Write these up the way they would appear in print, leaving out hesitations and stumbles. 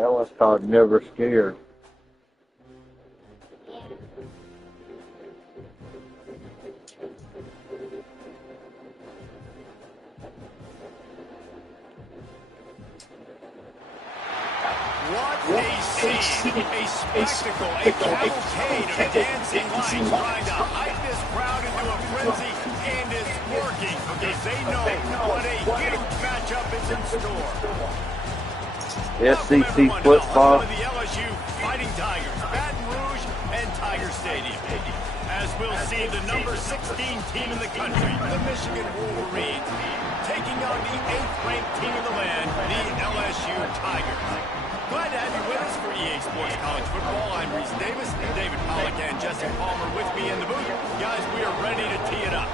That was called Never Scared. What a scene, a spectacle, a cavalcade of dancing lights trying to hype this crowd into a frenzy, and it's working because they know what a huge matchup is in store. SEC football. The LSU Fighting Tigers, Baton Rouge and Tiger Stadium. As we'll see the number 16 team in the country, the Michigan Wolverines, taking on the 8th-ranked team in the land, the LSU Tigers. Glad to have you with us for EA Sports College Football. I'm Reese Davis, David Pollack and Jesse Palmer with me in the booth. Guys, we are ready to tee it up.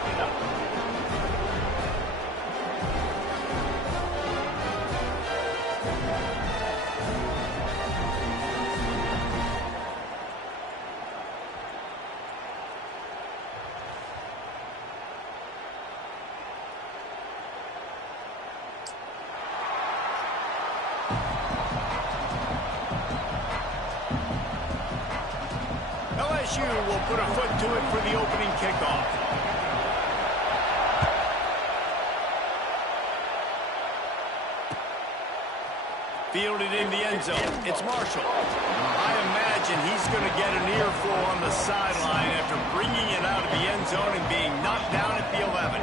LSU will put a foot to it for the opening kickoff. Fielded in the end zone. It's Marshall. I imagine he's going to get an earful on the sideline after bringing it out of the end zone and being knocked down at the 11.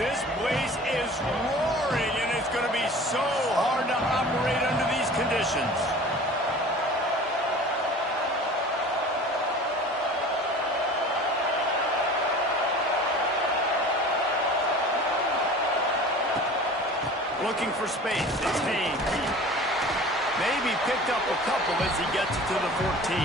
This place is roaring, and it's going to be so hard to operate under these conditions. Looking for space. It's Haynes. Maybe picked up a couple as he gets it to the 14.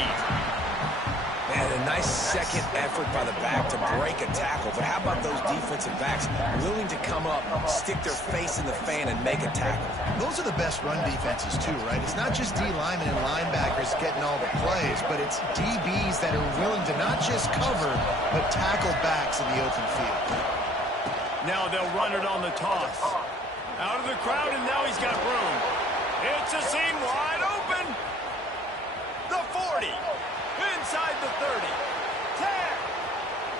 Man, a nice second effort by the back to break a tackle. But how about those defensive backs willing to come up, stick their face in the fan, and make a tackle? Those are the best run defenses, too, right? It's not just D linemen and linebackers getting all the plays, but it's DBs that are willing to not just cover, but tackle backs in the open field. Now they'll run it on the toss. Out of the crowd, and now he's got room. It's a seam wide open. The 40. Inside the 30. 10.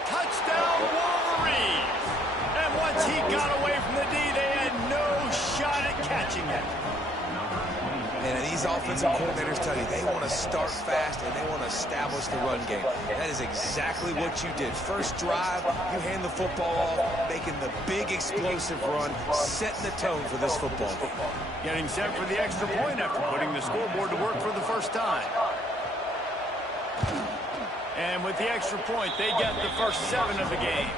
Touchdown, Wolverines. And once he got away from the D, they had no shot at catching it. And these offensive coordinators tell you they want to start fast and they want to establish the run game. That is exactly what you did. First drive, you hand the football off, making the big explosive run, setting the tone for this football game. Getting set for the extra point after putting the scoreboard to work for the first time. And with the extra point, they get the first 7 of the game.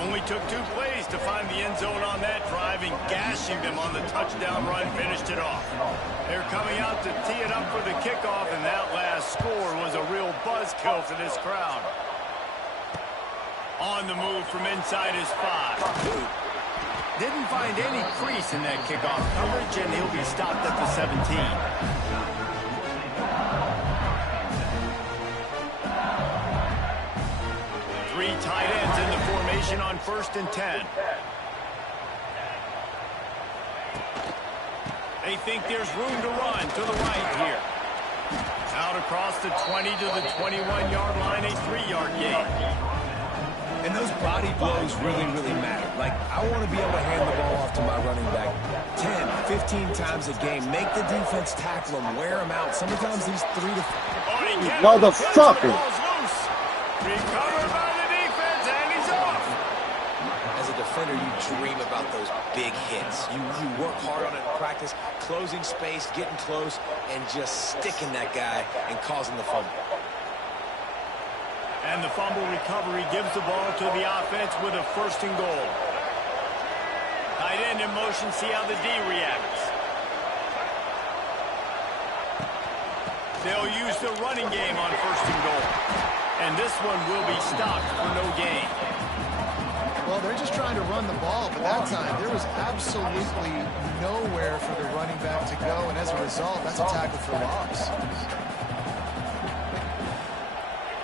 Only took 2 plays to find the end zone on that drive, and gashing them on the touchdown run finished it off. They're coming out to tee it up for the kickoff, and that last score was a real buzzkill for this crowd. On the move from inside his 5. Didn't find any crease in that kickoff coverage, and he'll be stopped at the 17. 3 tight ends in the formation on 1st and 10. They think there's room to run to the right here. Out across the 20 to the 21-yard line, a 3-yard gain. And those body blows really, really matter. Like, I want to be able to hand the ball off to my running back 10, 15 times a game. Make the defense tackle them, wear them out. Sometimes these 3 to 4. Motherfucker. Recovered by the defense, and he's off. As a defender, you dream about those big hits. You work hard on it in practice, closing space, getting close, and just sticking that guy and causing the fumble. And the fumble recovery gives the ball to the offense with a 1st and goal. Tight end in motion, see how the D reacts. They'll use the running game on 1st and goal. And this one will be stopped for no gain. Well, they're just trying to run the ball, but that time there was absolutely nowhere for the running back to go, and as a result, that's a tackle for loss.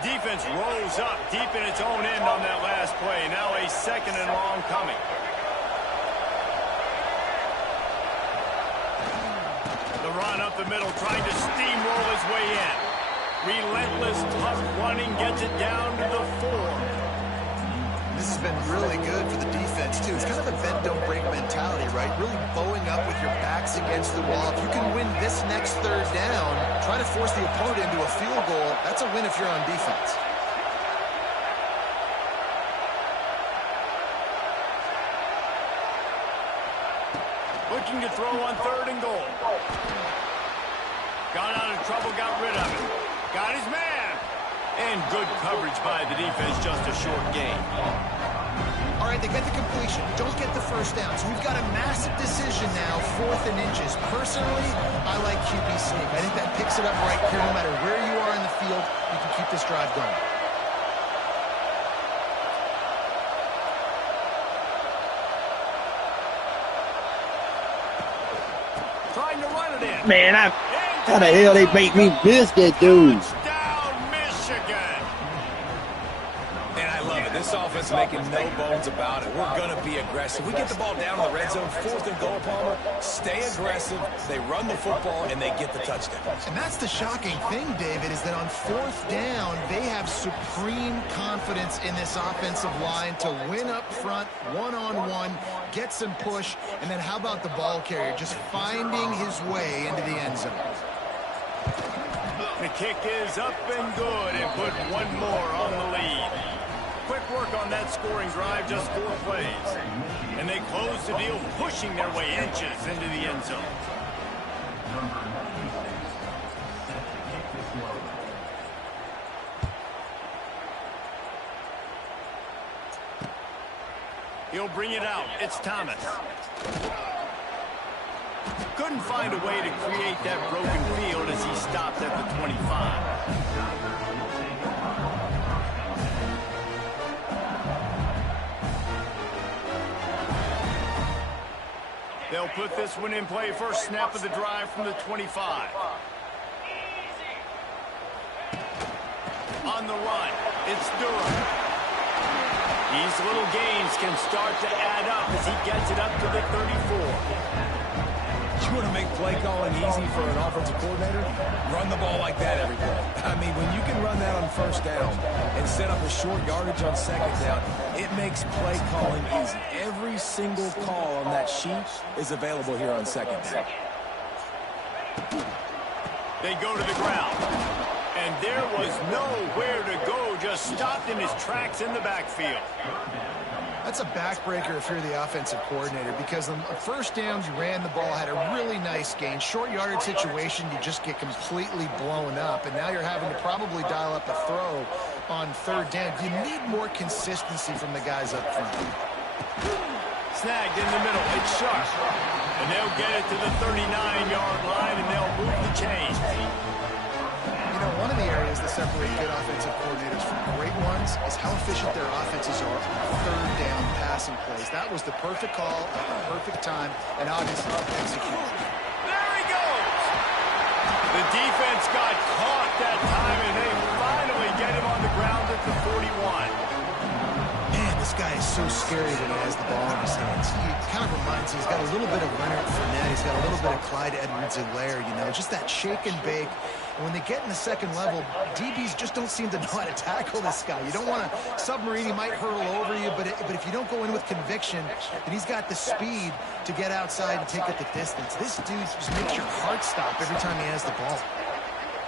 Defense rose up deep in its own end on that last play. Now a 2nd and long coming. run up the middle, trying to steamroll his way in. Relentless, tough running gets it down to the 4. This has been really good for the defense, too. It's kind of a bend-don't-break mentality, right? Really bowing up with your backs against the wall. If you can win this next third down, try to force the opponent into a field goal. That's a win if you're on defense. Looking to throw on 3rd and goal. Got out of trouble, got rid of it. Got his man. And good coverage by the defense, just a short gain. All right, they get the completion. Don't get the first down. So we've got a massive decision now, 4th and inches. Personally, I like QB sneak. I think that picks it up right here. No matter where you are in the field, you can keep this drive going. Trying to run it in. Man, how the hell they make me miss that dude? Touchdown, Michigan. And I love it. This offense making no bones about it. We're going to be aggressive. We get the ball down in the red zone, 4th and goal, Palmer. Stay aggressive. They run the football, and they get the touchdown. And that's the shocking thing, David, is that on 4th down, they have supreme confidence in this offensive line to win up front, one-on-one, get some push, and then how about the ball carrier just finding his way into the end zone? The kick is up and good, and put one more on the lead. Quick work on that scoring drive, just 4 plays. And they close the deal, pushing their way inches into the end zone. He'll bring it out. It's Thomas. Couldn't find a way to create that broken field as he stopped at the 25. They'll put this one in play. First snap of the drive from the 25. On the run, it's Durham. These little gains can start to add up as he gets it up to the 34. You want to make play calling easy for an offensive coordinator? Run the ball like that every play. I mean, when you can run that on 1st down and set up a short yardage on 2nd down, it makes play calling easy. Every single call on that sheet is available here on 2nd down. They go to the ground. And there was nowhere to go, just stopped in his tracks in the backfield. That's a backbreaker if you're the offensive coordinator, because on 1st down, you ran the ball, had a really nice gain. Short yardage situation, you just get completely blown up, and now you're having to probably dial up a throw on 3rd down. You need more consistency from the guys up front. Snagged in the middle, it's sharp. And they'll get it to the 39-yard line, and they'll move the chains. You know, one of the areas that separate good offensive coordinators from great ones is how efficient their offenses are on 3rd down passing plays. That was the perfect call at the perfect time, and obviously executed. There he goes! The defense got caught that time, and they finally get him on the ground at the 41. Man, this guy is so scary when he has the ball in his hands. He kind of reminds me, he's got a little bit of Leonard Fournette. He's got a little bit of Clyde Edwards-Helaire, you know, just that shake and bake. And when they get in the 2nd level, DBs just don't seem to know how to tackle this guy. You don't want to submarine. He might hurtle over you, but if you don't go in with conviction, then he's got the speed to get outside and take it the distance. This dude just makes your heart stop every time he has the ball.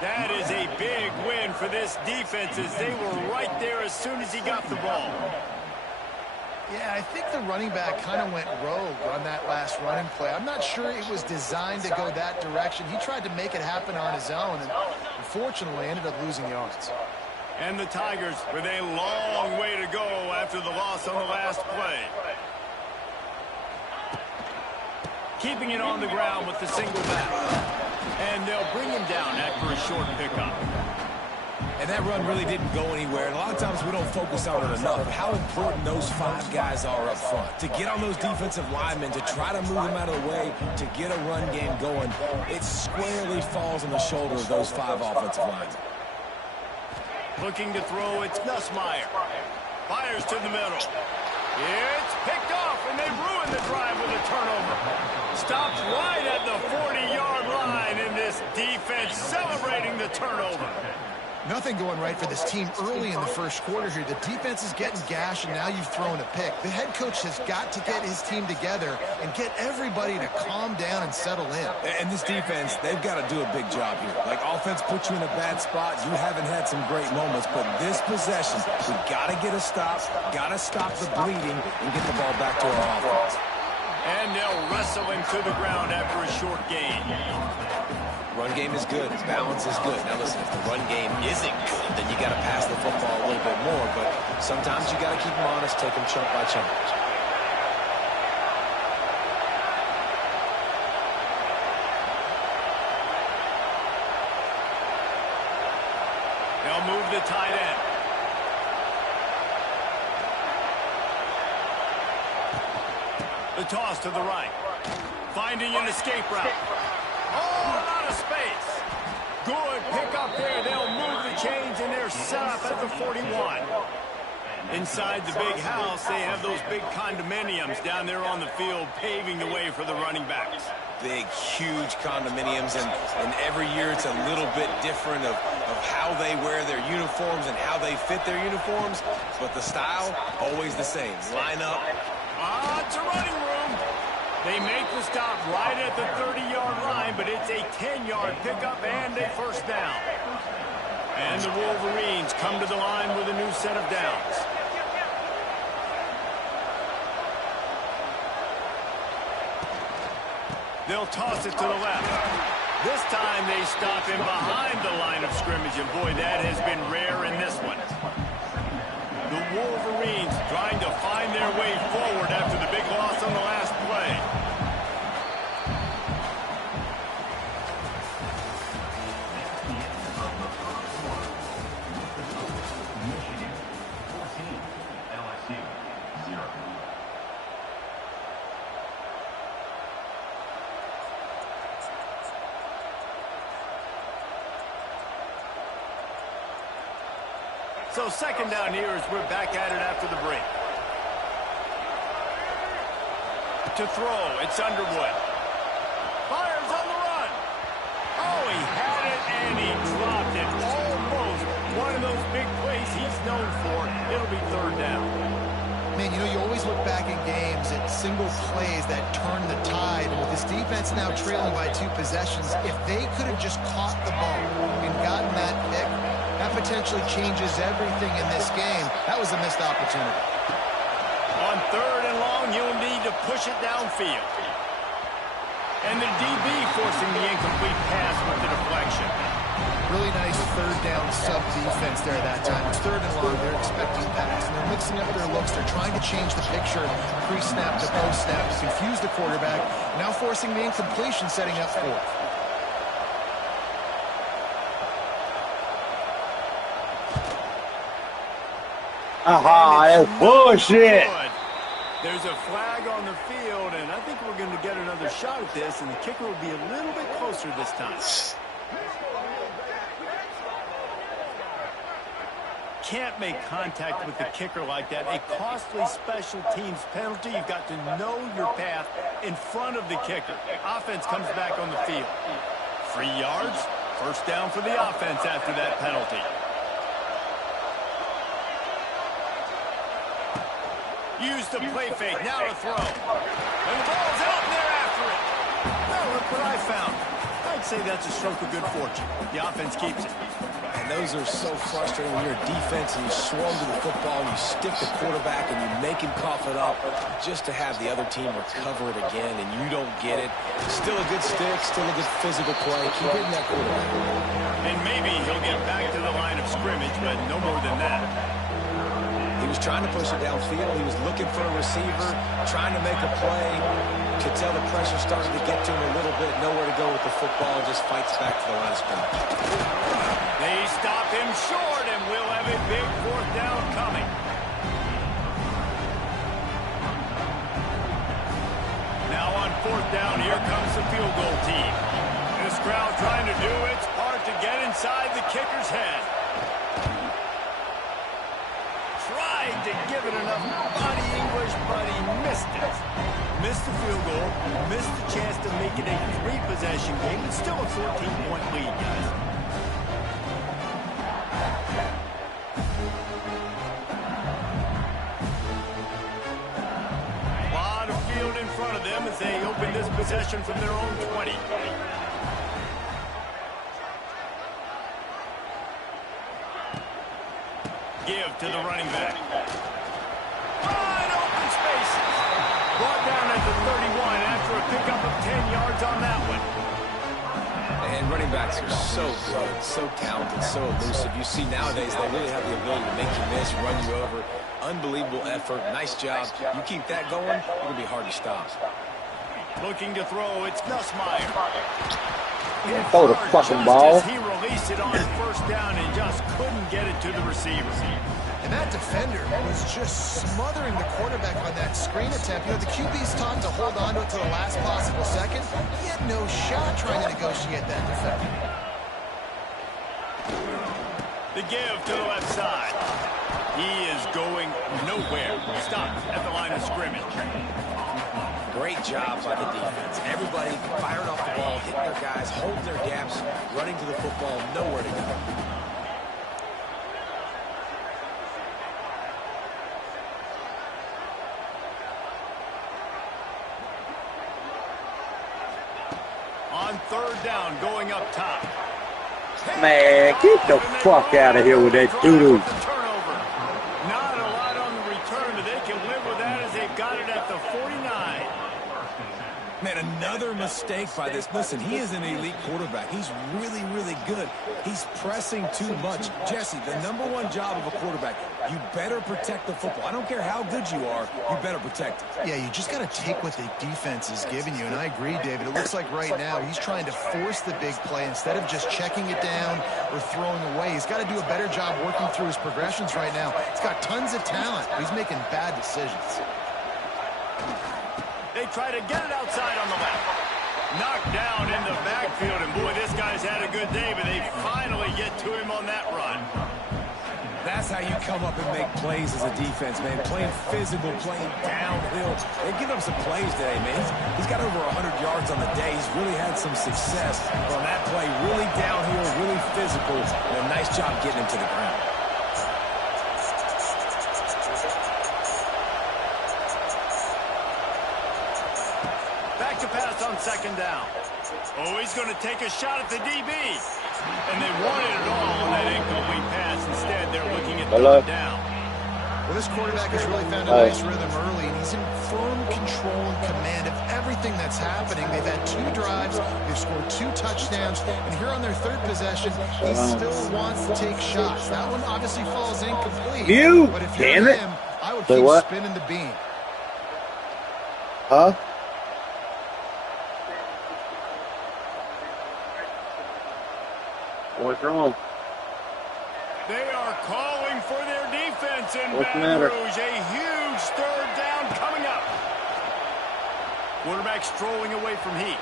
That is a big win for this defense, as they were right there as soon as he got the ball. Yeah, I think the running back kind of went rogue on that last running play. I'm not sure it was designed to go that direction. He tried to make it happen on his own, and unfortunately ended up losing yards. And the Tigers with a long way to go after the loss on the last play. Keeping it on the ground with the single back. And they'll bring him down after a short pickup. And that run really didn't go anywhere. And a lot of times we don't focus on it enough. How important those 5 guys are up front. To get on those defensive linemen, to try to move them out of the way, to get a run game going, it squarely falls on the shoulder of those 5 offensive linemen. Looking to throw, it's Nussmeier. Fires to the middle. It's picked off, and they ruin the drive with a turnover. Stopped right at the 40-yard line, and this defense celebrating the turnover. Nothing going right for this team early in the first quarter here. The defense is getting gashed, and now you've thrown a pick. The head coach has got to get his team together and get everybody to calm down and settle in. And this defense, they've got to do a big job here. Like, offense puts you in a bad spot. You haven't had some great moments, but this possession, we got to get a stop, got to stop the bleeding, and get the ball back to our offense. And they'll wrestle him to the ground after a short gain. Run game is good. Balance is good. Now, listen, if the run game isn't good, then you got to pass the football a little bit more. But sometimes you got to keep them honest, take them chunk by chunk. They'll move the tight end. The toss to the right. Finding an escape route. Oh, out of space. Good pickup there. They'll move the chains, and they're set up at the 41. Inside the big house, they have those big condominiums down there on the field, paving the way for the running backs. Big, huge condominiums, and every year it's a little bit different of how they wear their uniforms and how they fit their uniforms, but the style, always the same. Line up. It's a running room. They make the stop right at the 30-yard line, but it's a 10-yard pickup and a first down. And the Wolverines come to the line with a new set of downs. They'll toss it to the left. This time they stop him behind the line of scrimmage, and boy, that has been rare in this one. The Wolverines trying to find their way forward after the big loss on the last play. So second down here as we're back at it after the break. To throw, it's Underwood. Fires on the run. Oh, he had it and he dropped it. Almost one of those big plays he's known for. It'll be third down. Man, you know, you always look back in games at single plays that turn the tide. And with this defense now trailing by 2 possessions, if they could have just caught the ball and gotten that pick, that potentially changes everything in this game. That was a missed opportunity. On third and long, you'll need to push it downfield. And the DB forcing the incomplete pass with the deflection. Really nice third down sub defense there that time. It's third and long. They're expecting pass. And they're mixing up their looks. They're trying to change the picture pre-snap to post-snap to confuse the quarterback. Now forcing the incompletion, setting up fourth. Aha, that's bullshit. There's a flag on the field, and I think we're going to get another shot at this, and the kicker will be a little bit closer this time. Can't make contact with the kicker like that. A costly special teams penalty. You've got to know your path in front of the kicker. Offense comes back on the field. 3 yards, first down for the offense after that penalty. Use the play fake, now to throw. And the ball's out, and they're after it. Well, look what I found. I'd say that's a stroke of good fortune. The offense keeps it. And those are so frustrating when you're a defense and you swarm to the football and you stick the quarterback and you make him cough it up just to have the other team recover it again and you don't get it. Still a good stick, still a good physical play. Keep hitting that quarterback. And maybe he'll get back to the line of scrimmage, but no more than that. He was trying to push it downfield. He was looking for a receiver, trying to make a play. Could tell the pressure started to get to him a little bit. Nowhere to go with the football. Just fights back to the line of scrimmage. They stop him short, and we'll have a big fourth down coming. Now on fourth down, here comes the field goal team. This crowd trying to do its part to get inside the kicker's head. Tried to give it enough bodying accomplished, but he missed it. Missed the field goal, missed the chance to make it a 3-possession game. It's still a 14-point lead, guys. A lot of field in front of them as they open this possession from their own 20. Give to the running back. Wide open spaces. Brought down at the 31 after a pickup of 10 yards on that one. And running backs are so good, so talented, so elusive. You see nowadays they really have the ability to make you miss, run you over. Unbelievable effort. Nice job. You keep that going, it'll be hard to stop. Looking to throw, it's Nussmeier. Throw the fucking ball. He released it on first down and just couldn't get it to the receiver. And that defender was just smothering the quarterback on that screen attempt. You know, the QB's taught to hold on to it to the last possible second. He had no shot trying to negotiate that defender. The give to the left side. He is going nowhere. Stopped at the line of scrimmage. Great job by the defense. Everybody firing off the ball, hitting their guys, holding their gaps, running to the football, nowhere to go. On third down, going up top. Man, get the fuck out of here with that doo-doo. Turnover. Not a lot on the return, but they can live with that as they've got it at the 49. Man, another mistake by this. Listen, he is an elite quarterback. He's really, really good. He's pressing too much. Jesse, the #1 job of a quarterback, you better protect the football. I don't care how good you are, you better protect it. Yeah, you just got to take what the defense is giving you. And I agree, David. It looks like right now he's trying to force the big play instead of just checking it down or throwing away. He's got to do a better job working through his progressions right now. He's got tons of talent, but he's making bad decisions. They try to get it outside on the left. Knocked down in the backfield, and boy, this guy's had a good day, but they finally get to him on that run. That's how you come up and make plays as a defense, man. Playing physical, playing downhill. They've given him some plays today, man. He's got over 100 yards on the day. He's really had some success on that play. Really downhill, really physical, and a nice job getting him to the ground. Back to pass on second down. Oh, he's going to take a shot at the DB. And they wanted it all on that incomplete pass. Instead, they're looking at third down. Well, this quarterback has really found a nice rhythm early, and he's in firm control and command of everything that's happening. They've had 2 drives, they've scored 2 touchdowns, and here on their 3rd possession, he still wants to take shots. That one obviously falls incomplete. But if you're him, I would keep spinning the beam. Huh? What's wrong? They are calling for their defense in What's the Baton matter? Rouge. A huge third down coming up. Quarterback strolling away from Heat.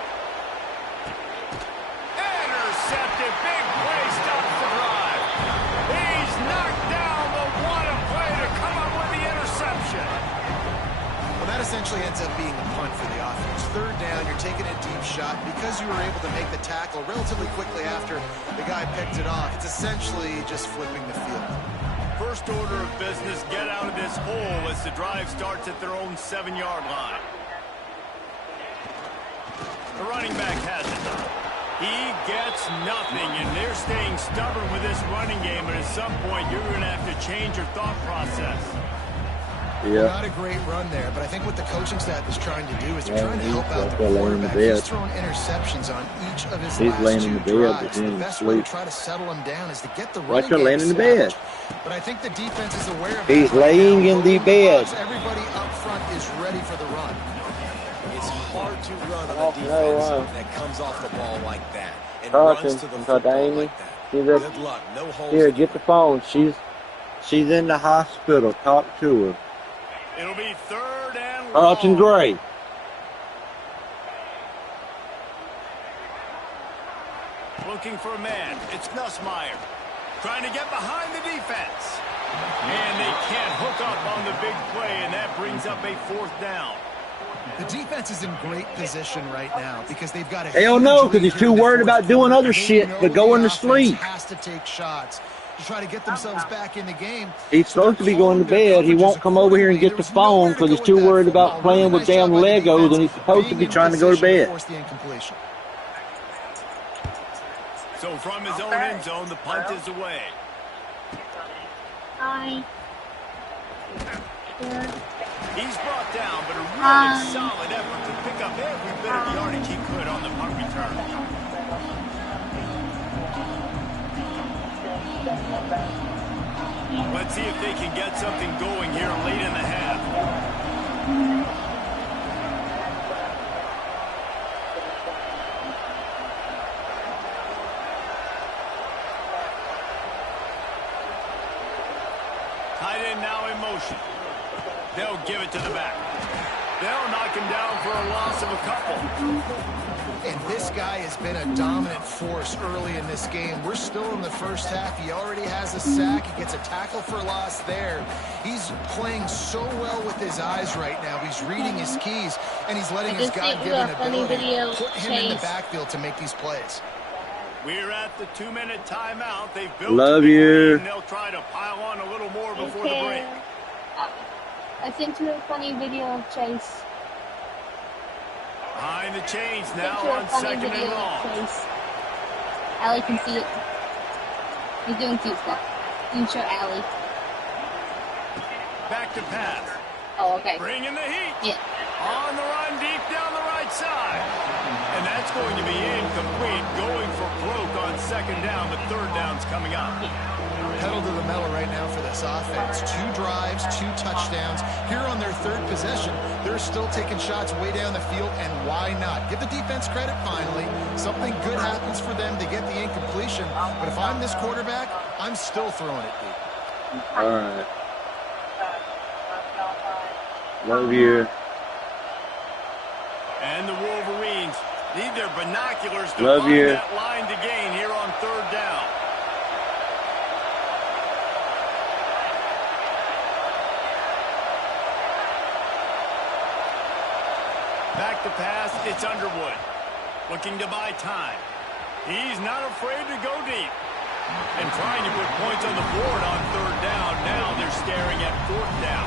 Intercepted. Big play stops the drive. He's knocked down the one play to come up with the interception. Well, that essentially ends up being a punt for the offense. Third down, you're taking a deep shot. Because you were able to make the tackle relatively quickly after the guy picked it off, it's essentially just flipping the field. First order of business, get out of this hole as the drive starts at their own 7-yard line. The running back has it. He gets nothing, and they're staying stubborn with this running game, but at some point you're going to have to change your thought process. Yeah. Not a great run there, but I think what the coaching staff is trying to do is they're trying to help out the laying in quarterback. the bed. He's thrown interceptions on each of his He's last laying 2 in the bed, drives. but The he ain't best way to asleep. try to settle him down is to get the Why running you game laying in the bed? established. But I think the defense is aware of He's that right laying now. in the Loading bed. box, everybody up front is ready for the run. It's hard to run on a Oh, defense no. that comes off the ball like that and Talking runs to the to football Amy. like that. She's at, Good luck. No holes. here, get the phone. She's in the hospital. Talk to her. It'll be third and Carlton long. Gray. Looking for a man. It's Nussmeier. trying to get behind the defense. And they can't hook up on the big play, and that brings up a 4th down. The defense is in great position right now because they've got a Hell no, because he's too worried about doing other shit but going to sleep. Has to take shots to try to get themselves back in the game. He's supposed to be going to bed. He won't come over here and get the phone because he's too worried about playing with damn Legos, and he's supposed to be trying to go to bed. So from his own end zone, the punt is away. Hi. He's brought down, but a really solid effort to pick up every bit of yardage he could on the punt return. Let's see if they can get something going here late in the half. Tight end now in motion. They'll give it to the back. They'll knock him down for a loss of a couple. And this guy has been a dominant force early in this game. We're still in the first half. He already has a sack. He gets a tackle for loss there. He's playing so well with his eyes right now. He's reading his keys, and he's letting his God-given ability put him in the backfield to make these plays. We're at the 2-minute timeout. They've built Love you. And they'll try to pile on a little more before the break. I sent you a funny video of Chase. Behind the chains now on 2nd and long. Allie can see it. He's doing cute stuff. You can show Allie. Back to pass. Oh, okay. Bringing the heat. Yeah. On the run deep down the right side. And that's going to be incomplete. Going for broke on 2nd down, but 3rd down's coming up. Pedal to the metal right now for this offense. 2 drives, 2 touchdowns. Here on their 3rd possession, they're still taking shots way down the field, and why not? Give the defense credit finally. Something good happens for them. They get the incompletion. But if I'm this quarterback, I'm still throwing it deep. All right. Love you. And the Wolverines need their binoculars to Love find you. that line to gain here on 3rd down. Back to pass, it's Underwood. Looking to buy time. He's not afraid to go deep. And trying to put points on the board on 3rd down. Now they're staring at 4th down.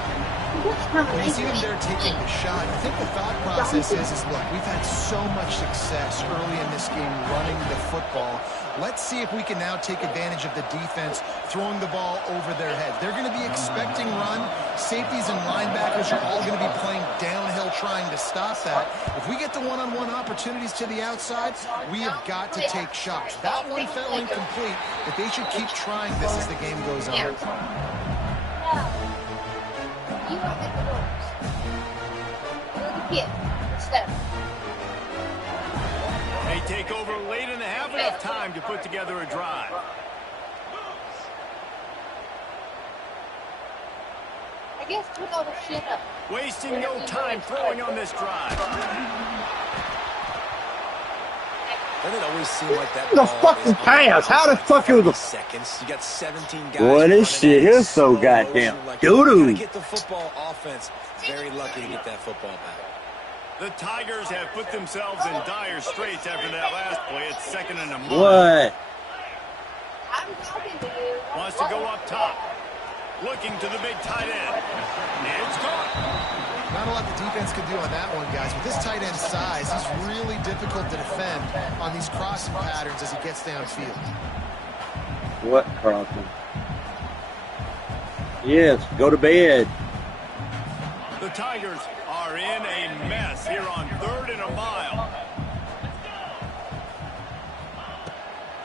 When you see them there taking the shot, I think the thought process is look, we've had so much success early in this game running the football. Let's see if we can now take advantage of the defense throwing the ball over their heads. They're going to be expecting run. Safeties and linebackers are all going to be playing downhill trying to stop that. If we get the one-on-one opportunities to the outside, we have got to take shots. That one fell incomplete, but they should keep trying this as the game goes on. You don't make the rules. You're the kid. Step. They take over late in the half, enough time to put together a drive. I guess put all the shit up. Wasting no time throwing on this drive. Doesn't it always seem like that The fucking pass. How the fuck it was a seconds? You got 17 guys. Boy, this shit here is so goddamn doo-doo. Get the football offense. Very lucky to get that football back. The Tigers have put themselves in dire straits after that last play. It's 2nd and a month. What? I'm talking to you. Wants to go up top. Looking to the big tight end. It's caught. Not a lot the defense can do on that one, guys. With this tight end size, he's really difficult to defend on these crossing patterns as he gets downfield. What crossing? Yes, go to bed. The Tigers are in a mess here on 3rd and a mile.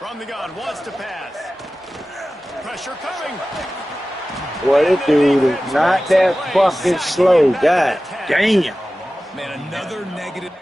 From the gun, wants to pass. Pressure coming. Boy, this dude is not that fucking slow. God damn. Man, another negative.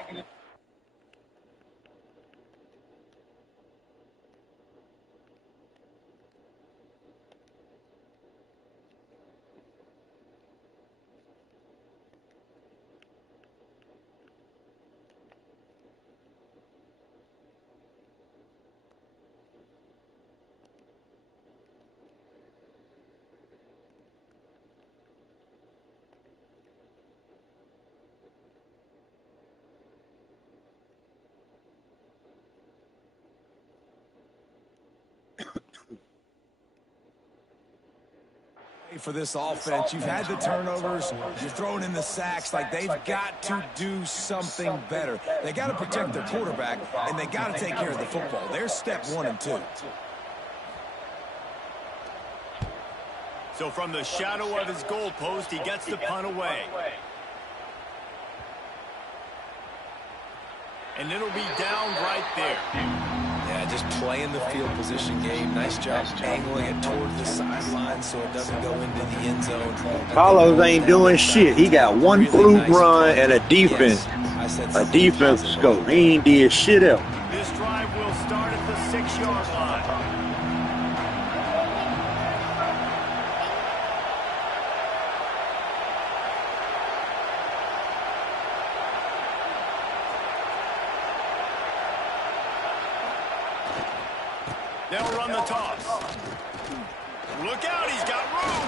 For this offense, you've had the turnovers, you're throwing in the sacks. Like, they've got to do something better. They got to protect their quarterback, and they got to take care of the football. There's step 1 and 2. So from the shadow of his goal post, he gets the punt away. And it'll be down right there. Yeah, just playing the field position game. Nice job angling it toward the sideline so it doesn't go into the end zone. Carlos ain't doing shit. He got one fluke run and a defense. A defensive scope. He ain't did shit else. This drive will start at the 6-yard line. They'll run the toss. Look out, he's got room.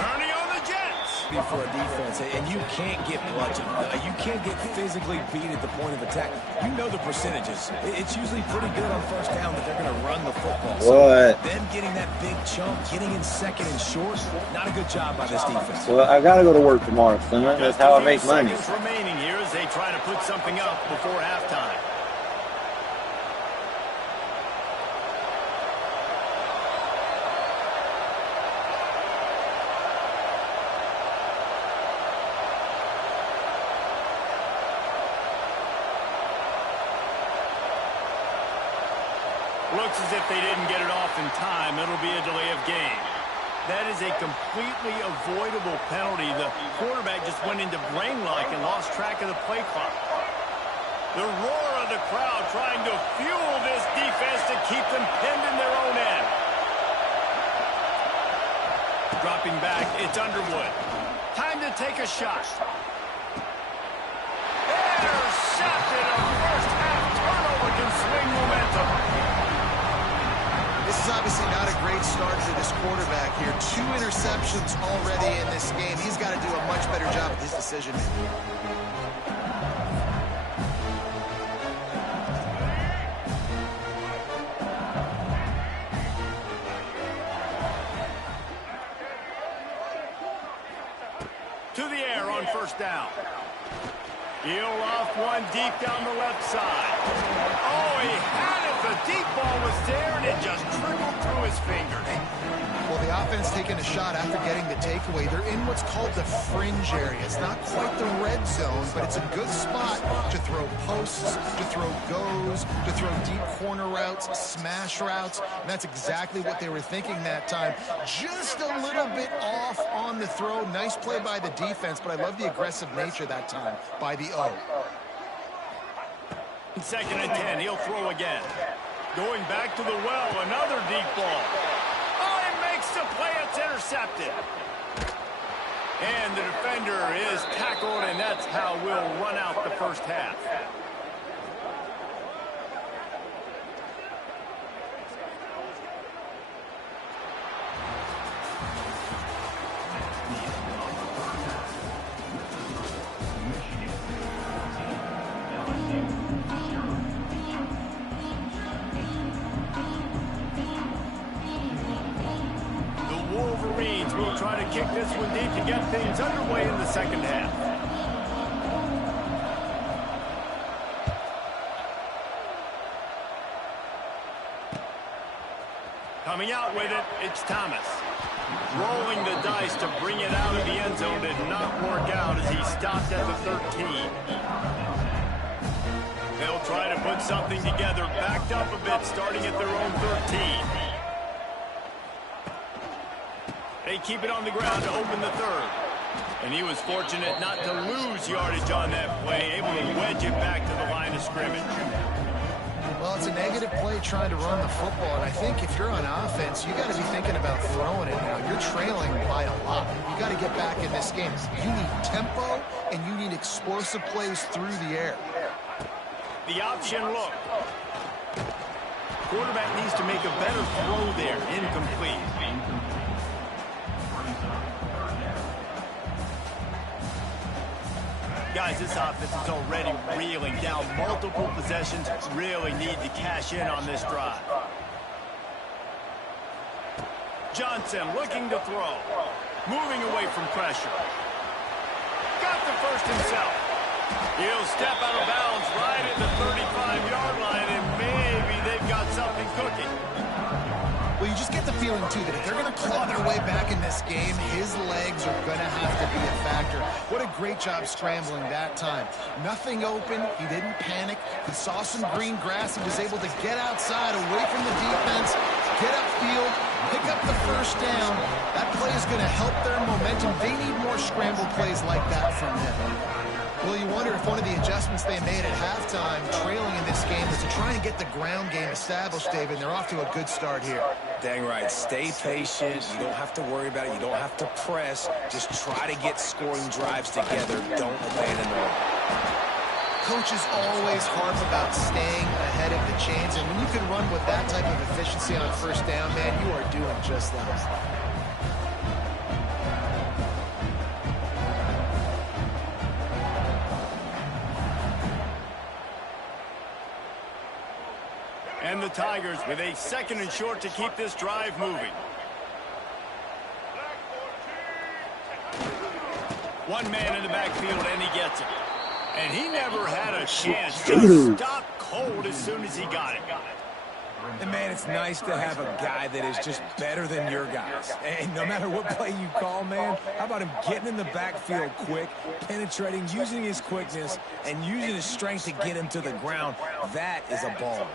Ernie on the Jets. For a defense, and you can't get bludgeoned. You can't get physically beat at the point of attack. You know the percentages. It's usually pretty good on first down that they're going to run the football. So them getting that big chunk, getting in second and short, not a good job by this defense. Well, I got to go to work tomorrow, son. That's how I make money. Seconds remaining here as they try to put something up before halftime. Looks as if they didn't get it off in time. It'll be a delay of game. That is a completely avoidable penalty. The quarterback just went into brain lock and lost track of the play clock. The roar of the crowd trying to fuel this defense to keep them pinned in their own end. Dropping back, it's Underwood. Time to take a shot. Intercepted. A first half turnover can swing momentum. This is obviously not a great start for this quarterback here. 2 interceptions already in this game. He's got to do a much better job of his decision making. To the air on first down. He'll off one deep down the left side. Oh, he had it. The deep ball was there, and it just trickled through his fingers. Well, the offense taking a shot after getting the takeaway. They're in what's called the fringe area. It's not quite the red zone, but it's a good spot to throw posts, to throw goes, to throw deep corner routes, smash routes. And that's exactly what they were thinking that time. Just a little bit off on the throw. Nice play by the defense, but I love the aggressive nature that time by the O. 2nd and 10, he'll throw again. Going back to the well, another deep ball. Oh, he makes the play, it's intercepted. And the defender is tackled, and that's how we'll run out the first half. Wolverines will try to kick this one deep to get things underway in the second half. Coming out with it, it's Thomas. Rolling the dice to bring it out of the end zone did not work out as he stopped at the 13. They'll try to put something together, backed up a bit, starting at their own 13. They keep it on the ground to open the third. And he was fortunate not to lose yardage on that play, able to wedge it back to the line of scrimmage. Well, it's a negative play trying to run the football, and I think if you're on offense, you got to be thinking about throwing it now. You're trailing by a lot. You got to get back in this game. You need tempo, and you need explosive plays through the air. The option look. Quarterback needs to make a better throw there. Incomplete. Guys, this offense is already reeling down multiple possessions. Really need to cash in on this drive. Johnson looking to throw. Moving away from pressure. Got the first himself. He'll step out of bounds right at the 35-yard line, and maybe they've got something cooking. Well, you just get the feeling, too, that if they're going to claw their way back in this game, his legs are going to have to be a factor. What a great job scrambling that time. Nothing open. He didn't panic. He saw some green grass and was able to get outside, away from the defense, get upfield, pick up the first down. That play is going to help their momentum. They need more scramble plays like that from him. Well, you wonder if one of the adjustments they made at halftime, trailing in this game, is to try and get the ground game established, David, and they're off to a good start here. Dang right. Stay patient. You don't have to worry about it. You don't have to press. Just try to get scoring drives together. Don't abandon the run. Coaches always harp about staying ahead of the chains, and when you can run with that type of efficiency on first down, man, you are doing just that. And the Tigers with a 2nd and short to keep this drive moving. One man in the backfield, and he gets it. And he never had a chance. Just stopped cold as soon as he got it. And, man, it's nice to have a guy that is just better than your guys. And no matter what play you call, man, how about him getting in the backfield quick, penetrating, using his quickness, and using his strength to get him to the ground. That is a ball.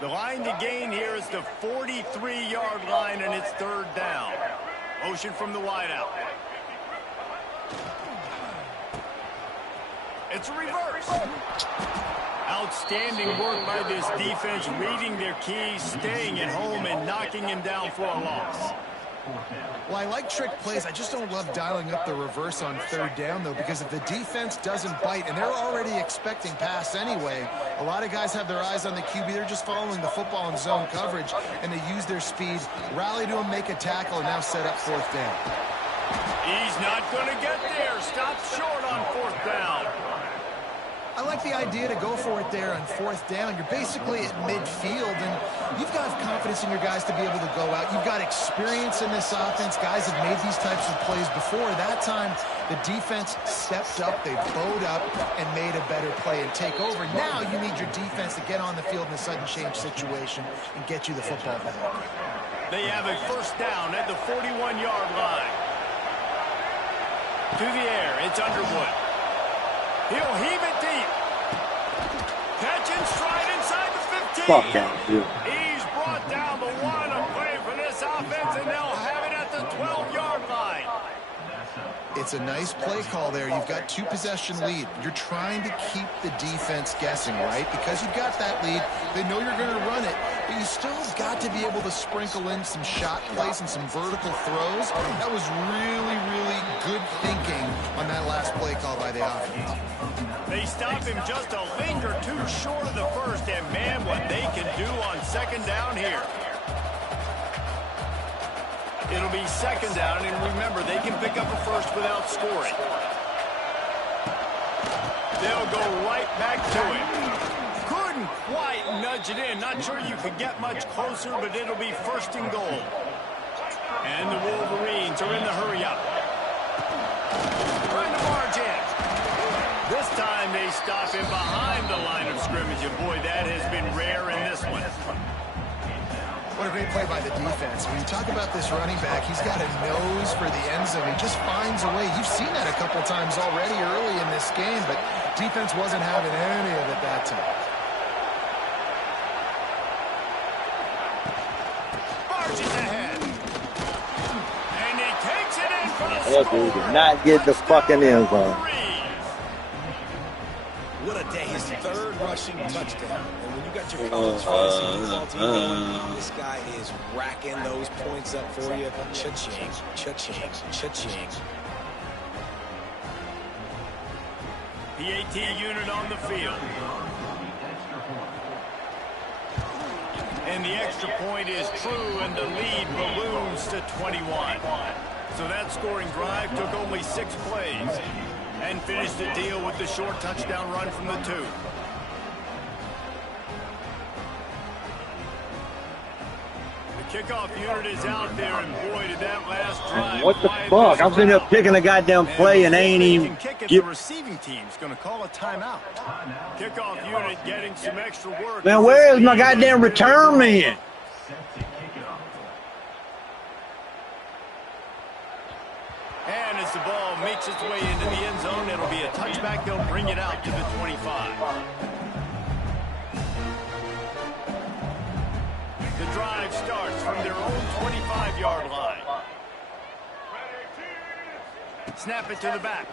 The line to gain here is the 43-yard line, and it's 3rd down. Motion from the wideout. It's a reverse. Outstanding work by this defense, reading their keys, staying at home, and knocking him down for a loss. Well, I like trick plays. I just don't love dialing up the reverse on 3rd down, though, because if the defense doesn't bite, and they're already expecting pass anyway, a lot of guys have their eyes on the QB. They're just following the football in zone coverage, and they use their speed, rally to him, make a tackle, and now set up 4th down. He's not going to get there. Stop short on 4th down. I like the idea to go for it there on 4th down. You're basically at midfield, and you've got confidence in your guys to be able to go out. You've got experience in this offense. Guys have made these types of plays before. That time, the defense stepped up. They bowed up and made a better play and take over. Now you need your defense to get on the field in a sudden change situation and get you the football back. They have a 1st down at the 41-yard line. To the air, it's Underwood. He'll heave it deep. Catch and stride inside the 15. Fuck that, dude. He's brought down the 1 on play for this offense, and they'll have it at the 12-yard line. It's a nice play call there. You've got 2-possession lead. You're trying to keep the defense guessing, right? Because you've got that lead. They know you're going to run it, but you still have got to be able to sprinkle in some shot plays and some vertical throws. That was really, really good thinking on that last play call by the offense. They stop him just a link or two short of the first, and man, what they can do on 2nd down here. It'll be 2nd down, and remember, they can pick up a first without scoring. They'll go right back to it. Couldn't quite nudge it in. Not sure you could get much closer, but it'll be 1st and goal. And the Wolverines are in the hurry-up. Trying to march in. This time they stop him behind the line of scrimmage, and boy, that has been rare in this one. What a great play by the defense. When you talk about this running back, he's got a nose for the end zone. He just finds a way. You've seen that a couple times already early in this game, but defense wasn't having any of it that time. Marches ahead. And he takes it in for the That dude score. did not get the fucking end zone. What a day. His 3rd rushing touchdown. And when you got your college fantasy football team going, this guy is racking those points up for you. Cha-ching, cha-ching, cha-ching. PAT unit on the field. And the extra point is true, and the lead balloons to 21. So that scoring drive took only 6 plays and finished the deal with the short touchdown run from the 2. The Kickoff unit is out there, and boy, did that last drive. What the fuck? I'm sitting up picking a goddamn play and they ain't even the receiving team's going to call a timeout. Kickoff unit getting some extra work. Man, where is my goddamn return man? And as the ball makes its way into the end zone, it'll be a touchback. They'll bring it out to the 25. The drive starts from their own 25-yard line. Snap it to the back.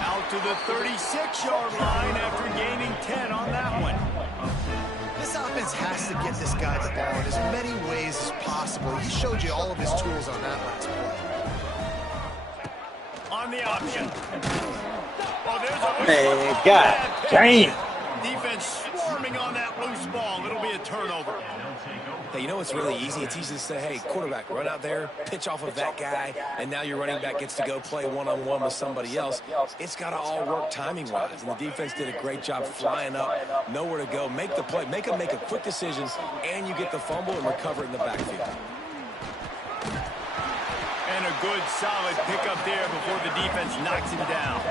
Out to the 36-yard line after gaining 10 on that one. This offense has to get this guy the ball in as many ways as possible. He showed you all of his tools on that last play. On the option. Oh, there's a Man, God damn. Defense swarming on that loose ball. It'll be a turnover. Hey, you know what's really easy? It's easy to say, hey, quarterback, run out there, pitch off of that guy, and now your running back gets to go play one-on-one with somebody else. It's got to all work timing-wise, and the defense did a great job flying up, nowhere to go, make the play, make a quick decision, and you get the fumble and recover it in the backfield. And a good, solid pickup there before the defense knocks him down.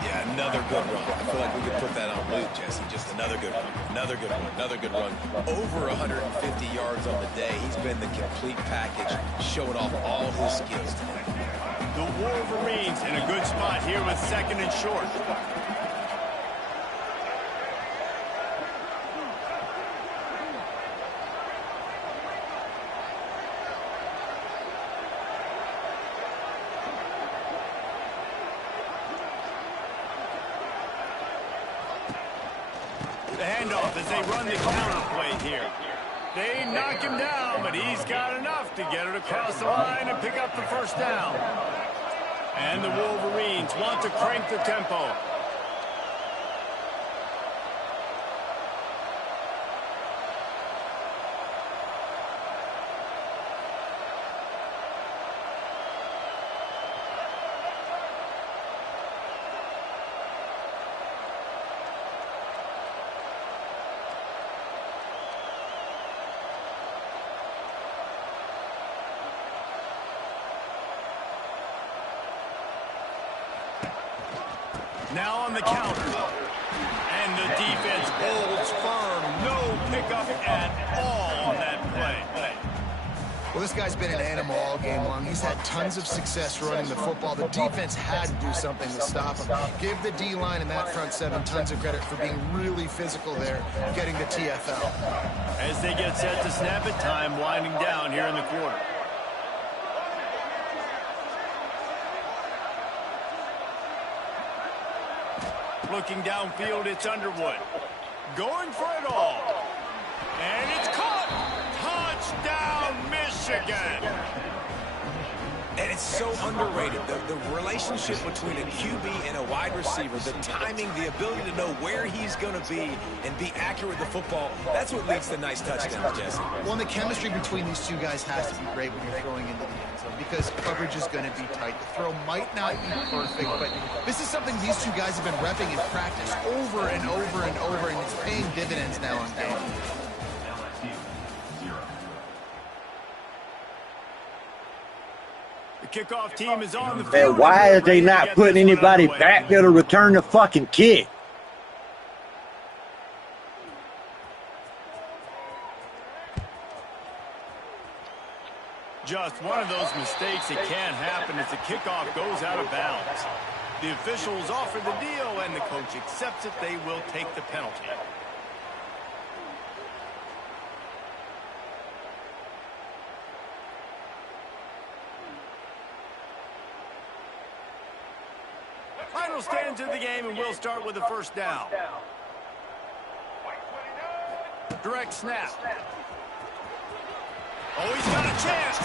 Yeah, another good run. I feel like we could put that on loop, Jesse. Just another good run, another good run, another good run. Over 150 yards on the day. He's been the complete package, showing off all his skills today. The Wolverines in a good spot here with second and short. The handoff as they run the counter play here. They knock him down, but he's got enough to get it across the line and pick up the first down. And the Wolverines want to crank the tempo. Now on the counter. And the defense holds firm. No pickup at all on that play. Well, this guy's been an animal all game long. He's had tons of success running the football. The defense had to do something to stop him. Give the D-line and that front seven tons of credit for being really physical there, getting the TFL. As they get set to snap it, time winding down here in the quarter. Looking downfield, it's Underwood. Going for it all. And it's caught. Touchdown, Michigan. And it's so underrated. The relationship between a QB and a wide receiver, the timing, the ability to know where he's going to be and be accurate with the football, that's what leads to nice touchdowns, Jesse. Well, the chemistry between these two guys has to be great when you're throwing into the end zone because coverage is going to be tight. The throw might not be perfect, but this is something these two guys have been repping in practice over and over and over, and it's paying dividends now on game. The kickoff team is on the field. Man, why are they not putting anybody back there to return the fucking kick? Just one of those mistakes that can happen as the kickoff goes out of bounds. The officials offer the deal, and the coach accepts it. They will take the penalty. Final stands of the game, and we'll start with the first down. Direct snap. Oh, he's got a chance.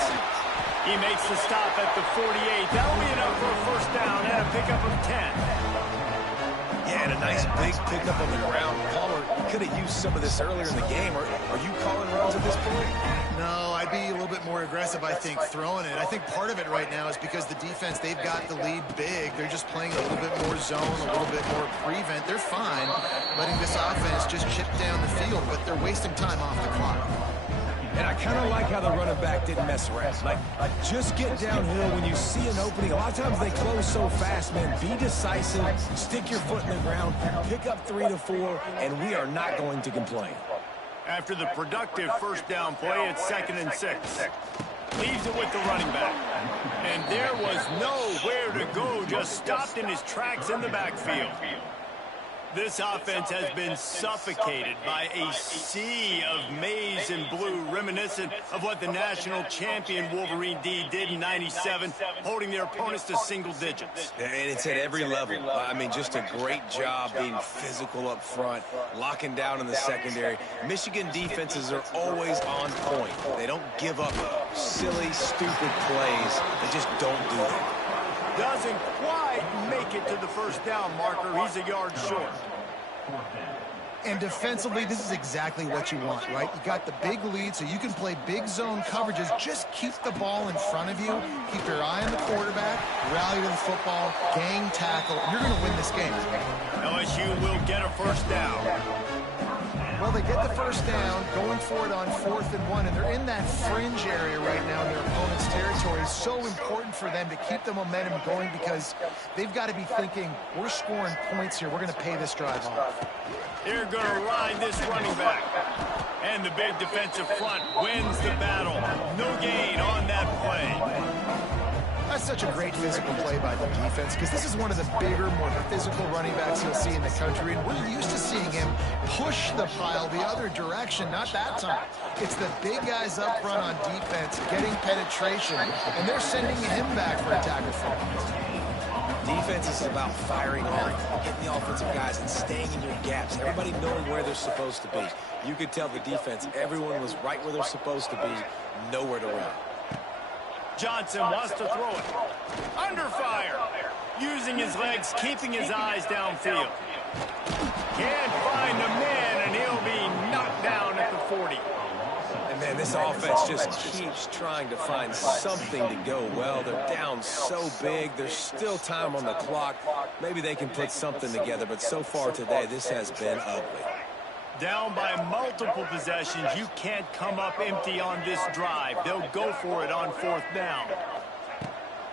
He makes the stop at the 48. That'll be enough for a first down and a pickup of 10. Yeah, and a nice big pickup on the ground. Palmer could have used some of this earlier in the game. Are you calling runs at this point? No, I'd be a little bit more aggressive, I think, throwing it. I think part of it right now is because the defense, they've got the lead big. They're just playing a little bit more zone, a little bit more prevent. They're fine letting this offense just chip down the field, but they're wasting time off the clock. And I kind of like how the running back didn't mess around. Like, just get downhill when you see an opening. A lot of times they close so fast, man. Be decisive, stick your foot in the ground, pick up 3 to 4, and we are not going to complain. After the productive first down play, it's 2nd and 6. Leaves it with the running back. And there was nowhere to go, just stopped in his tracks in the backfield. This offense has been suffocated by a sea of maize and blue, reminiscent of what the national champion Wolverine D did in '97, holding their opponents to single digits. And it's at every level. I mean, just a great job being physical up front, locking down in the secondary. Michigan defenses are always on point. They don't give up silly, stupid plays. They just don't do that. Doesn't quite make it to the first down marker. He's a yard short. And defensively, this is exactly what you want, right? You got the big lead, so you can play big zone coverages. Just keep the ball in front of you. Keep your eye on the quarterback. Rally to the football. Gang tackle. You're going to win this game. LSU will get a first down. Well, they get the first down, going for it on 4th and 1, and they're in that fringe area right now in their opponent's territory. It's so important for them to keep the momentum going because they've got to be thinking, we're scoring points here. We're going to pay this drive off. They're going to ride this running back. And the big defensive front wins the battle. No gain on that play. That's such a great physical play by the defense because this is one of the bigger, more physical running backs you'll see in the country, and we're used to seeing him push the pile the other direction. Not that time. It's the big guys up front on defense getting penetration, and they're sending him back for a tackle for him. Defense is about firing on, hitting the offensive guys and staying in your gaps. Everybody knowing where they're supposed to be. You could tell the defense, everyone was right where they're supposed to be, nowhere to run. Johnson wants to throw it. Under fire. Using his legs, keeping his eyes downfield. Can't find a man, and he'll be knocked down at the 40. And, man, this offense just keeps trying to find something to go well. They're down so big. There's still time on the clock. Maybe they can put something together, but so far today, this has been ugly. Down by multiple possessions, you can't come up empty on this drive. They'll go for it on 4th down.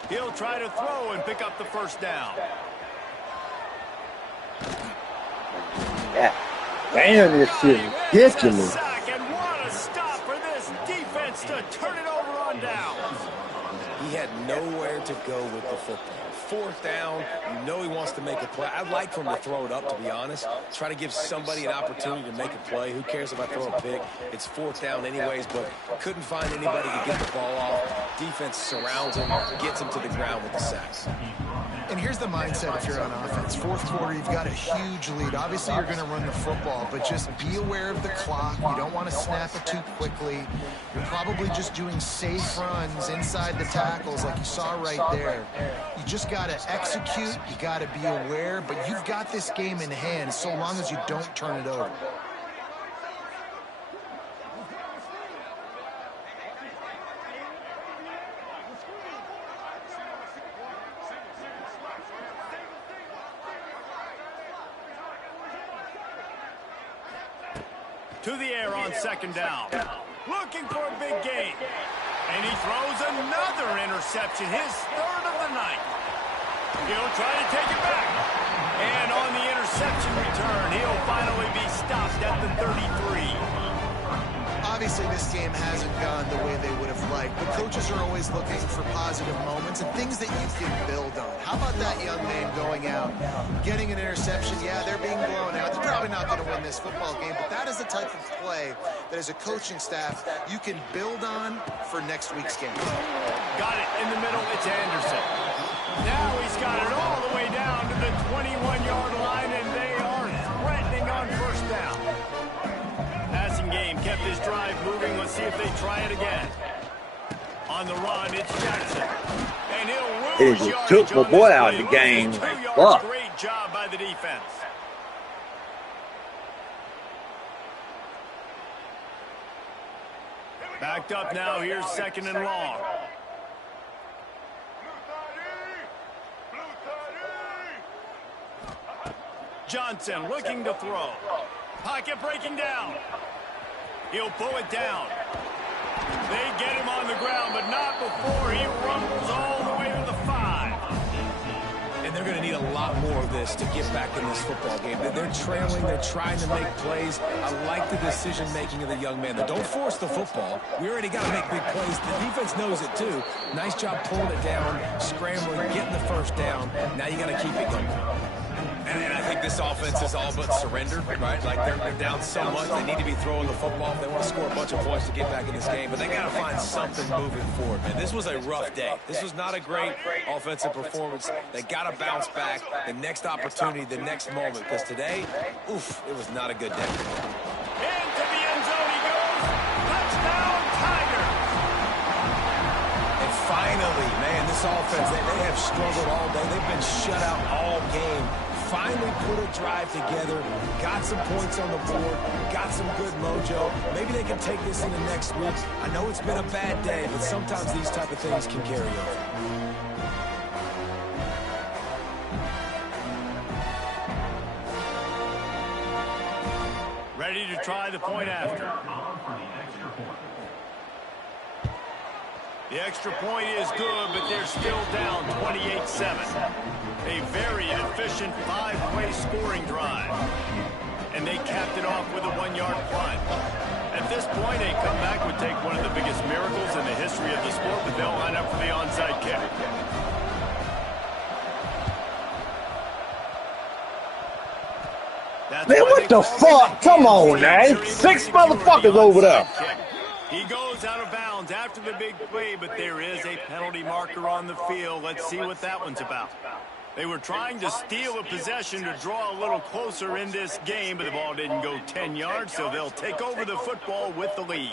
He'll try to throw and pick up the first down. Yeah. Damn, this shit is ridiculous. And what a stop for this defense to turn it over on downs. He had nowhere to go with the football. 4th down, you know he wants to make a play. I'd like for him to throw it up, to be honest. Try to give somebody an opportunity to make a play. Who cares if I throw a pick? It's 4th down anyways, but couldn't find anybody to get the ball off. Defense surrounds him, gets him to the ground with the sacks. And here's the mindset if you're on offense. 4th quarter, you've got a huge lead. Obviously, you're going to run the football, but just be aware of the clock. You don't want to snap it too quickly. You're probably just doing safe runs inside the tackles like you saw right there. You just got to execute. You got to be aware, but you've got this game in hand so long as you don't turn it over. To the air on 2nd down. Looking for a big gain. And he throws another interception, his 3rd of the night. He'll try to take it back. And on the interception return, he'll finally be stopped at the 33. Obviously, this game hasn't gone the way they would have liked, but coaches are always looking for positive moments and things that you can build on. How about that young man going out, getting an interception? Yeah, they're being blown out. They're probably not going to win this football game, but that is the type of play that as a coaching staff you can build on for next week's game. Got it in the middle. It's Anderson. Now he's got it all the way down to the 21-yard line, and they are threatening on 1st down. Passing game kept his drive moving. Let's see if they try it again. On the run, it's Jackson. And he'll lose It yardage took my on boy this out play. of the game. Loses 2 yards. Fuck. Great job by the defense. Backed up now, here's 2nd and long. Johnson looking to throw. Pocket breaking down. He'll pull it down. They get him on the ground, but not before he rumbles all the way to the 5. And they're going to need a lot more of this to get back in this football game. They're trailing. They're trying to make plays. I like the decision-making of the young man. Don't force the football. We already got to make big plays. The defense knows it, too. Nice job pulling it down, scrambling, getting the first down. Now you got to keep it going. And I think this offense is all but surrendered, right? Like, they're down so much. They need to be throwing the football if they want to score a bunch of points to get back in this game. But they got to find something moving forward, man. This was a rough day. This was not a great offensive performance. They got to bounce back. The next opportunity, the next moment. Because today, oof, it was not a good day. Into the end zone he goes. Touchdown, Tigers. And finally, man, this offense, they have struggled all day. They've been shut out all game. Finally put a drive together, got some points on the board, got some good mojo. Maybe they can take this into next week. I know it's been a bad day, but sometimes these type of things can carry over. Ready to try the point after. The extra point is good, but they're still down 28-7. A very efficient 5-play scoring drive. And they capped it off with a 1-yard punt. At this point, a comeback would take one of the biggest miracles in the history of the sport, but they'll line up for the onside kick. Man, what the fuck? Come on, man. 6 motherfuckers over there. He goes out of bounds after the big play, but there is a penalty marker on the field. Let's see what that one's about. They were trying to steal a possession to draw a little closer in this game, but the ball didn't go 10 yards, so they'll take over the football with the lead.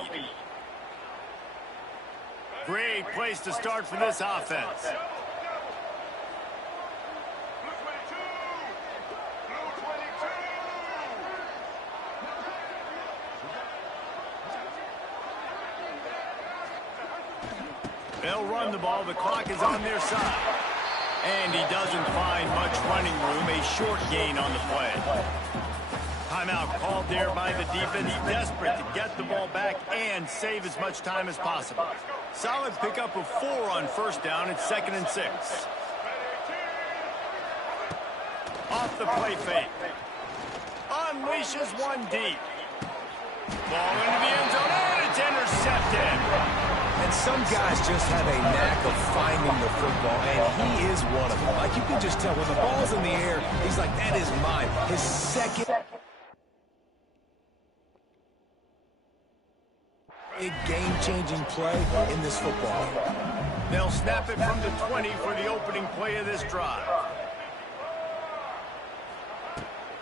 Great place to start for this offense. They'll run the ball. The clock is on their side. And he doesn't find much running room. A short gain on the play. Timeout called there by the defense. Desperate to get the ball back and save as much time as possible. Solid pickup of 4 on first down. It's 2nd and 6. Off the play fake. Unleashes one deep. Ball into the end zone, and it's intercepted. And some guys just have a knack of finding the football, and he is one of them. Like, you can just tell when the ball's in the air, he's like, that is mine. His second big game-changing play in this football game. They'll snap it from the 20 for the opening play of this drive.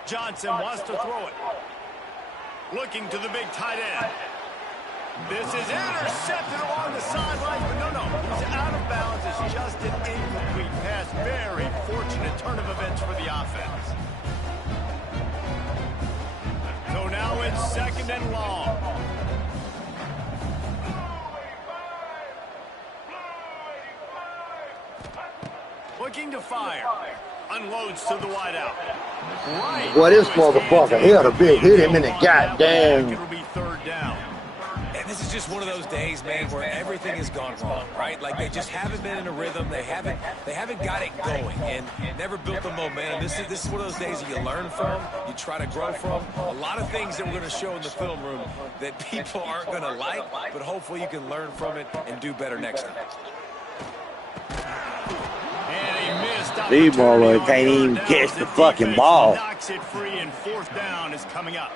Johnson wants to throw it. Looking to the big tight end. This is intercepted along the sidelines, but no, he's out of bounds. It's just an incomplete pass. Very fortunate turn of events for the offense. So now it's 2nd and long. Looking to fire. Unloads to the wideout. Right. Well, this motherfucker hit a big hit him in the goddamn. It'll be 3rd down. And this is just one of those days, man, where everything has gone wrong, right? Like, they just haven't been in a rhythm. They haven't got it going and never built the momentum. This is one of those days that you learn from, you try to grow from. A lot of things that we're going to show in the film room that people aren't going to like, but hopefully you can learn from it and do better next time. These ballers can't even catch the fucking ball. Knocks it free, and 4th down is coming up.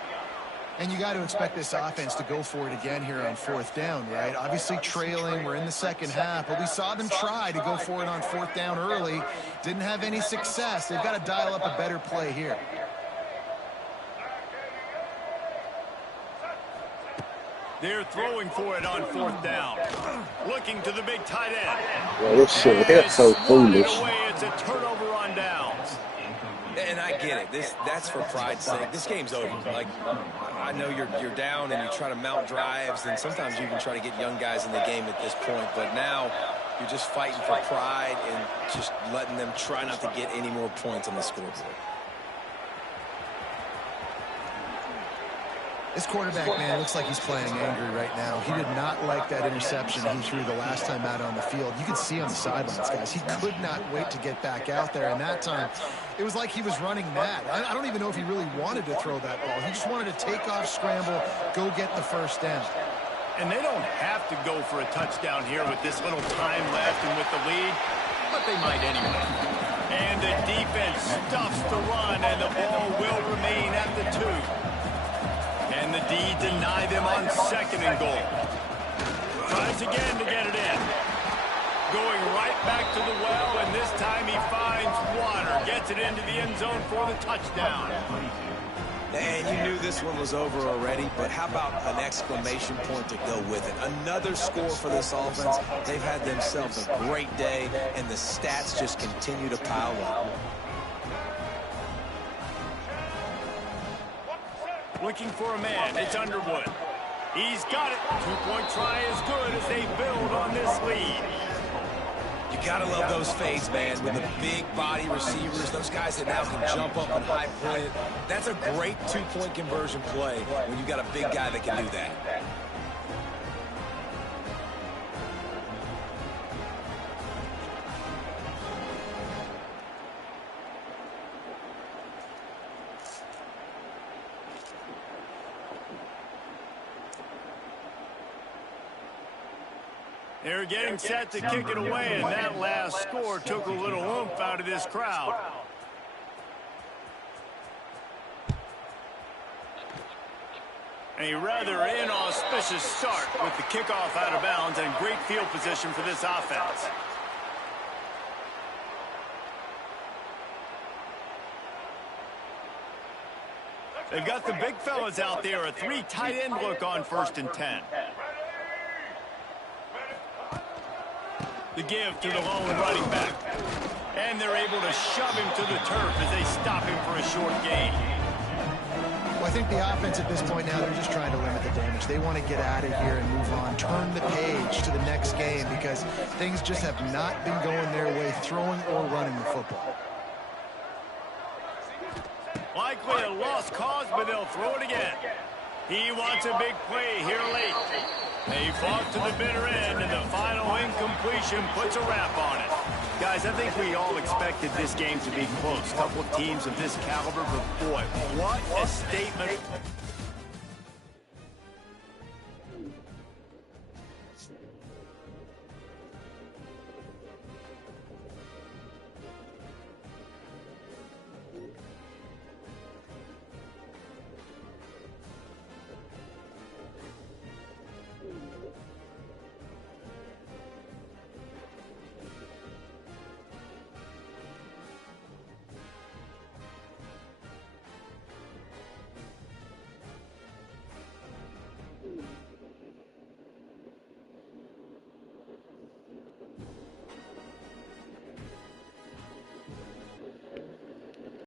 And you got to expect this offense to go for it again here on 4th down, right? Obviously trailing, we're in the 2nd half, but we saw them try to go for it on 4th down early. Didn't have any success. They've got to dial up a better play here. They're throwing for it on 4th down. Looking to the big tight end. Well, this shit is so foolish. Away. It's a turnover on downs. And I get it. That's for pride's sake. This game's over. Like, I know you're down and you try to mount drives, and sometimes you even try to get young guys in the game at this point. But now you're just fighting for pride and just letting them try not to get any more points on the scoreboard. This quarterback, man, looks like he's playing angry right now. He did not like that interception he threw the last time out on the field. You can see on the sidelines, guys, he could not wait to get back out there. And that time, it was like he was running mad. I don't even know if he really wanted to throw that ball. He just wanted to take off, scramble, go get the first down. And they don't have to go for a touchdown here with this little time left and with the lead, but they might anyway. And the defense stuffs the run, and the ball will remain at the 2. And the D deny them on 2nd and goal. Tries again to get it in. Going right back to the well, and this time he finds water. Gets it into the end zone for the touchdown. And you knew this one was over already, but how about an exclamation point to go with it? Another score for this offense. They've had themselves a great day, and the stats just continue to pile up. Looking for a man. It's Underwood. He's got it. 2-point try is good as they build on this lead. You gotta love those fades, man, with the big body receivers, those guys that now can jump up and high point it. That's a great 2-point conversion play when you got a big guy that can do that. They're getting set to kick it away, and that last score took a little oomph out of this crowd. A rather inauspicious start with the kickoff out of bounds and great field position for this offense. They've got the big fellas out there, a 3 tight end look on 1st and 10. The give to the lone running back. And they're able to shove him to the turf as they stop him for a short gain. Well, I think the offense at this point now, they're just trying to limit the damage. They want to get out of here and move on, turn the page to the next game because things just have not been going their way, throwing or running the football. Likely a lost cause, but they'll throw it again. He wants a big play here late. They fought to the bitter end, and the final incompletion puts a wrap on it. Guys, I think we all expected this game to be close. A couple of teams of this caliber, but boy, what a statement